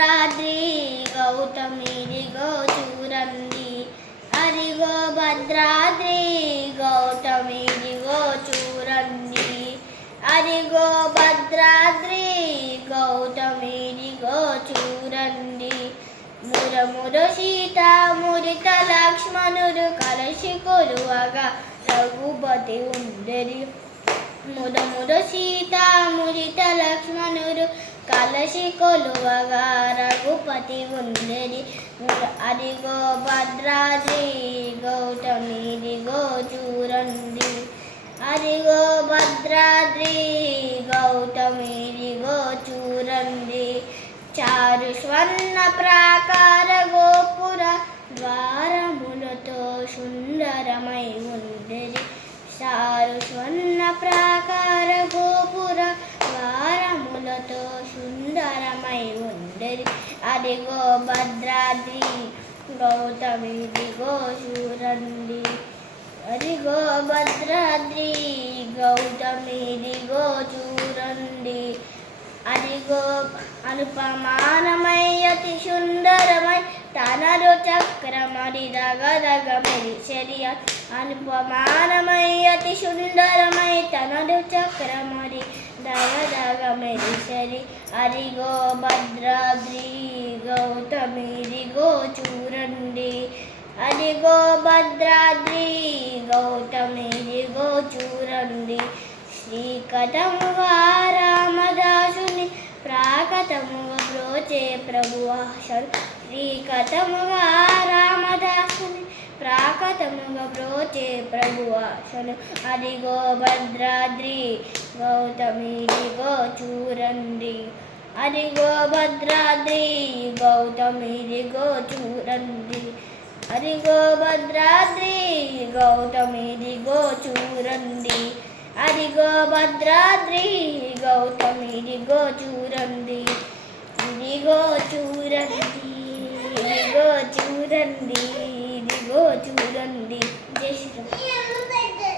భద్రాద్రి గౌతమిదిగో చూరండి. అదిగో భద్రాద్రి గౌతమిదిగో చూరండి. అదిగో భద్రాద్రి గౌతమిదిగో చూరండి. మురమురు సీత మురిత లక్ష్మణుడు కలిసి కొలువగా రఘుపతి ఉండెడి. మురమురు సీత మురిత లక్ష్మణుడు కలిసి కొలువగా రఘుపతి ఉండెడి. అదిగో భద్రాద్రి గౌతమిదిగో చూరండి. అదిగో భద్రాద్రి గౌతమిదిగో చూరండి. చారు స్వర్ణ ప్రాకార గోపుర ద్వారములతో సుందరమై ఉండెడి. చారు స్వర్ణ ప్రాకార గోపుర ద్వారములతో సుందరమై ఉండెడి. అదిగో భద్రాద్రి గౌతమిదిగో చూరండి. అదిగో భద్రాద్రి గౌతమిదిగో చూరండి. అదిగో అనుపమానమై అతి సుందరమై తనరు చక్రమణి దగదగ మెరిసెడి. అనుపమానమై అతి సుందరమై తనరు చక్రమణి దగదగ మెరిసెడి. అదిగో భద్రాద్రి గౌతమిదిగో చూరండి. అదిగో భద్రాద్రి గౌతమిదిగో చూరండి. శ్రీకథముగా రామదాసుని ప్రాకతముగా బ్రోచే ప్రభువాసను. శ్రీకథముగా రామదాసుని ప్రాకతముగా బ్రోచే ప్రభువాసను. అదిగో భద్రాద్రి గౌతమిదిగో చూరండి. అదిగో భద్రాద్రి గౌతమిదిగో చూరండి. అదిగో భద్రాద్రి గౌతమిదిగో చూరండి. అదిగో భద్రాద్రి గౌతమిదిగో చూరండి. ఇదిగో చూరండి, ఇదిగో చూరండి, ఇదిగో చూరండి. జై శ్రీరామ్.